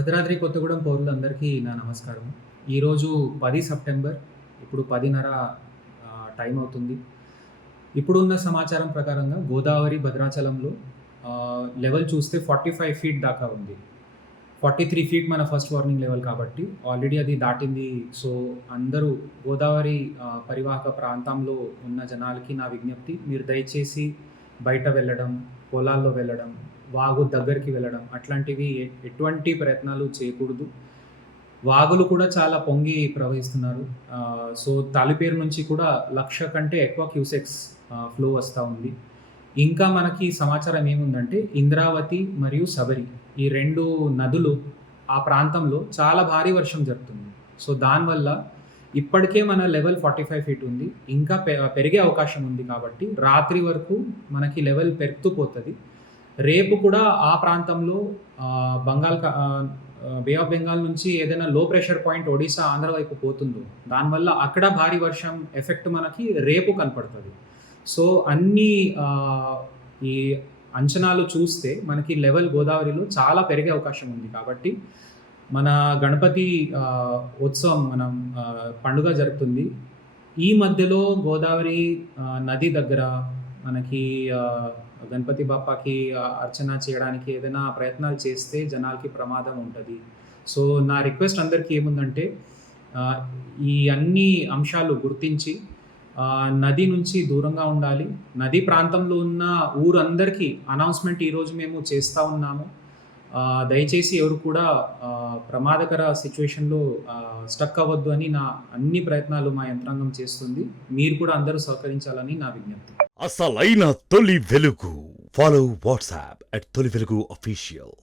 భద్రాద్రి కొత్తగూడెం పౌరులందరికీ నా నమస్కారం. ఈరోజు 10 సెప్టెంబర్. ఇప్పుడు 10:30 టైం అవుతుంది. ఇప్పుడున్న సమాచారం ప్రకారంగా గోదావరి భద్రాచలంలో లెవెల్ చూస్తే 45 ఫీట్ దాకా ఉంది. 43 ఫీట్ మన ఫస్ట్ వార్నింగ్ లెవెల్ కాబట్టి ఆల్రెడీ అది దాటింది. సో, అందరూ గోదావరి పరివాహక ప్రాంతంలో ఉన్న జనాలకి నా విజ్ఞప్తి, మీరు దయచేసి బయట వెళ్ళడం, పొలాల్లో వెళ్ళడం, వాగు దగ్గరికి వెళ్ళడం అట్లాంటివి ఎటువంటి ప్రయత్నాలు చేయకూడదు. వాగులు కూడా చాలా పొంగి ప్రవహిస్తున్నారు. సో, తాలిపేరు నుంచి కూడా 1,00,000 కంటే ఎక్కువ క్యూసెక్స్ ఫ్లో వస్తూ ఉంది. ఇంకా మనకి సమాచారం ఏముందంటే ఇంద్రావతి మరియు శబరి ఈ 2 నదులు ఆ ప్రాంతంలో చాలా భారీ వర్షం జరుగుతుంది. సో, దానివల్ల ఇప్పటికే మన లెవెల్ 45 ఫీట్ ఉంది. ఇంకా పెరిగే అవకాశం ఉంది కాబట్టి రాత్రి వరకు మనకి లెవెల్ పెరుగుతూ పోతది. రేపు కూడా ఆ ప్రాంతంలో బే ఆఫ్ బెంగాల్ నుంచి ఏదైనా లో ప్రెషర్ పాయింట్ ఒడిశా, ఆంధ్ర వైపు పోతుందో దానివల్ల అక్కడ భారీ వర్షం ఎఫెక్ట్ మనకి రేపు కనపడుతుంది. సో, అన్ని ఈ అంచనాలు చూస్తే మనకి లెవెల్ గోదావరిలో చాలా పెరిగే అవకాశం ఉంది. కాబట్టి మన గణపతి ఉత్సవం మనం పండుగ జరుగుతుంది. ఈ మధ్యలో గోదావరి నది దగ్గర మనకి గణపతి బాప్పాకి అర్చన చేయడానికి ఏదైనా ప్రయత్నాలు చేస్తే జనాలకి ప్రమాదం ఉంటుంది. సో, నా రిక్వెస్ట్ అందరికీ ఏముందంటే ఈ అన్ని అంశాలు గుర్తించి నది నుంచి దూరంగా ఉండాలి. నది ప్రాంతంలో ఉన్న ఊరందరికీ అనౌన్స్మెంట్ ఈరోజు మేము చేస్తూ ఉన్నాము. దయచేసి ఎవరు కూడా ప్రమాదకర సిచ్యువేషన్లో స్టక్ అవ్వద్దు అని నా అన్ని ప్రయత్నాలు మా యంత్రాంగం చేస్తుంది. మీరు కూడా అందరూ సహకరించాలని నా విజ్ఞప్తి. అసలైన తొలి వెలుగు. ఫాలో వాట్సాప్ @తొలి వెలుగు అఫీషియల్.